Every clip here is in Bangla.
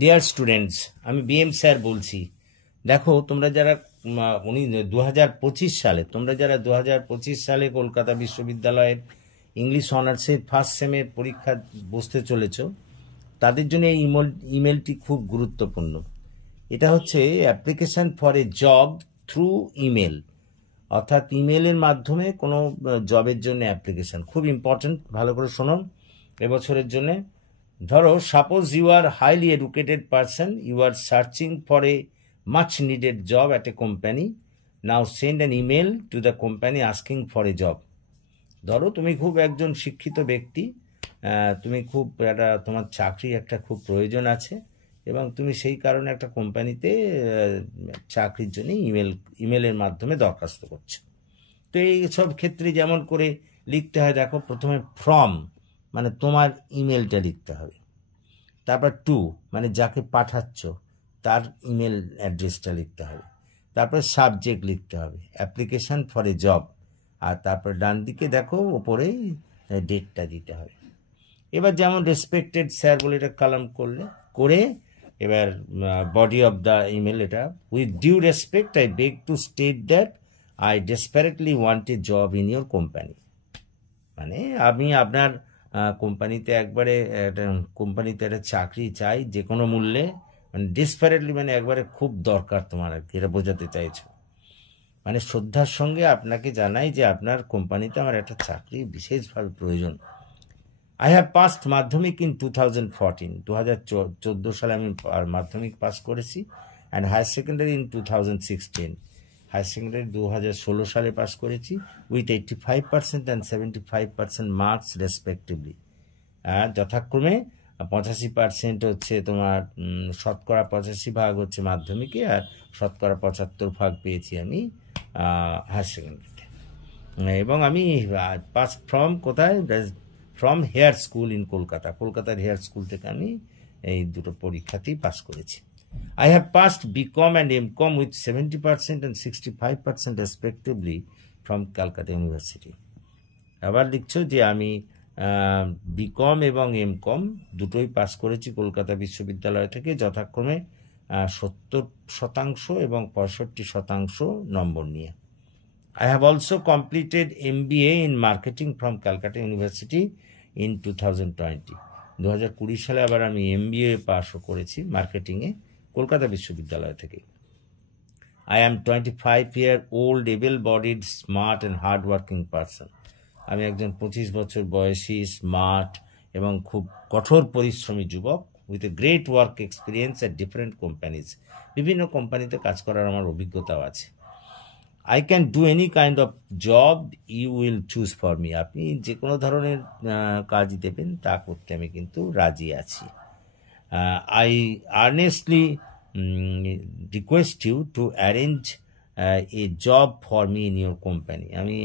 ডিয়ার স্টুডেন্টস, আমি বিএম স্যার বলছি। দেখো, তোমরা যারা 2025 সালে তোমরা যারা 2025 সালে কলকাতা বিশ্ববিদ্যালয়ের ইংলিশ অনার্সের ফার্স্ট সেমের পরীক্ষা বসতে চলেছ, তাদের জন্য এই ইমেলটি খুব গুরুত্বপূর্ণ। এটা হচ্ছে application for a job through email, অর্থাৎ ইমেলের মাধ্যমে কোনো জবের জন্য অ্যাপ্লিকেশন। খুব ইম্পর্ট্যান্ট, ভালো করে শোনো এবছরের জন্য। ধরো, suppose you are highly educated person, you are searching for a much needed job at a company, now send an email to the company asking for a job. ধরো, তুমি খুব একজন শিক্ষিত ব্যক্তি, তুমি খুব তোমার চাকরি একটা খুব প্রয়োজন আছে এবং তুমি সেই কারণে একটা কোম্পানিতে চাকরির জন্য ইমেলের মাধ্যমে দরখাস্ত করছো। তো এই সব ক্ষেত্রে যেমন করে লিখতে হয়, দেখো, প্রথমে ফ্রম মানে তোমার ইমেলটা লিখতে হবে, তারপর টু মানে যাকে পাঠাচ্ছ তার ইমেল অ্যাড্রেসটা লিখতে হবে, তারপর সাবজেক্ট লিখতে হবে অ্যাপ্লিকেশন ফর এ জব, আর তারপর ডান দিকে দেখো ওপরে ডেটটা দিতে হবে। এবার যেমন রেসপেক্টেড স্যার বলে এটা কালাম করে এবার বডি অফ দ্য ইমেল, এটা with due respect I beg to state that I desperately want a job in your company. মানে আমি আপনার কোম্পানিতে একটা চাকরি চাই যে কোনো মূল্যে, মানে ডেসপারেটলি মানে একবারে খুব দরকার তোমার, আর কি এটা বোঝাতে চাইছো। মানে শ্রদ্ধার সঙ্গে আপনাকে জানাই যে আপনার কোম্পানিতে আমার একটা চাকরি বিশেষভাবে প্রয়োজন। I have passed Madhyamik in 2014, 2014 সালে আমি মাধ্যমিক পাস করেছি, and higher secondary in 2016, higher secondary 2016 সালে পাস করেছি উইথ 85% অ্যান্ড 75% মার্কস রেসপেক্টিভলি। যথাক্রমে 85% হচ্ছে তোমার শতকরা 85% হচ্ছে মাধ্যমিকে, আর শতকরা 75% পেয়েছি আমি হায়ার সেকেন্ডারিতে। এবং আমি পাস ফ্রম কোথায়? ফ্রম হেয়ার স্কুল ইন কলকাতার হেয়ার স্কুল থেকে আমি এই দুটো পরীক্ষাতেই পাস করেছি। I have passed BCom and MCom with 70% and 65% respectively from Calcutta University. আবার লিখছো যে আমি বিকম এবং এমকম দুটোই পাস করেছি কলকাতা বিশ্ববিদ্যালয় থেকে, যথাক্রমে 70% এবং 65% নম্বর নিয়ে। I have also completed MBA in marketing from Calcutta University in 2020. 2020 সালে আবার আমি MBA পাসও করেছি মার্কেটিংয়ে কলকাতা বিশ্ববিদ্যালয় থেকে। I am 25-year-old able-bodied, smart and hard-working person. আমি একজন 25 বছর বয়সী, স্মার্ট এবং খুব কঠোর পরিশ্রমী যুবক with a great work experience at different companies. বিভিন্ন কোম্পানিতে কাজ করার আমার অভিজ্ঞতাও আছে। I can do any kind of job you will choose for me. আপনি যে কোনো ধরনের কাজ দেবেন তা করতে আমি কিন্তু রাজি আছি। I earnestly request you to arrange a job for me in your company. আমি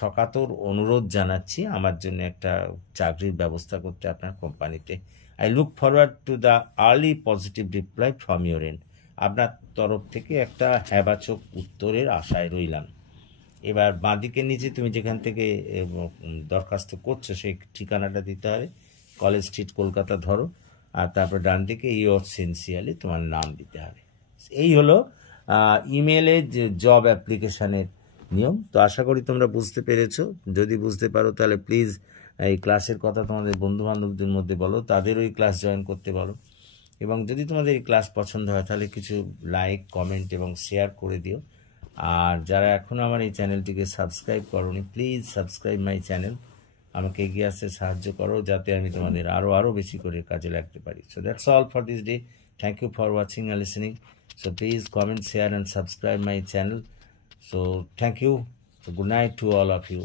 সকাতর অনুরোধ জানাচ্ছি আমার জন্য একটা চাকরির ব্যবস্থা করতে আপনার কোম্পানিতে। I look forward to the early positive reply from your end. আপনার তরফ থেকে একটা হ্যাবাচক উত্তরের আশায় রইলাম। এবার বাঁদিকের নিচে তুমি যেখান থেকে দরখাস্ত করছো সেই ঠিকানাটা দিতে হবে, কলেজ স্ট্রিট কলকাতা ধরো, আর তারপর ডান দিকে ইয়োর সিনসিয়ারলি তোমার নাম দিতে হবে। এই হলো ইমেলে যে জব অ্যাপ্লিকেশানের নিয়ম। তো আশা করি তোমরা বুঝতে পেরেছো। যদি বুঝতে পারো তাহলে প্লিজ এই ক্লাসের কথা তোমাদের বন্ধুবান্ধবদের মধ্যে বলো, তাদেরও এই ক্লাস জয়েন করতে বলো। এবং যদি তোমাদের এই ক্লাস পছন্দ হয় তাহলে কিছু লাইক, কমেন্ট এবং শেয়ার করে দিও। আর যারা এখনও আমার এই চ্যানেলটিকে সাবস্ক্রাইব করোনি, প্লিজ সাবস্ক্রাইব মাই চ্যানেল। আমাকে এগিয়ে আসতে সাহায্য করো যাতে আমি তোমাদের আরও বেশি করে কাজে লাগতে পারি। So that's all for this day. Thank you for watching and listening. So please comment, share and subscribe my channel. So thank you. So good night to all of you.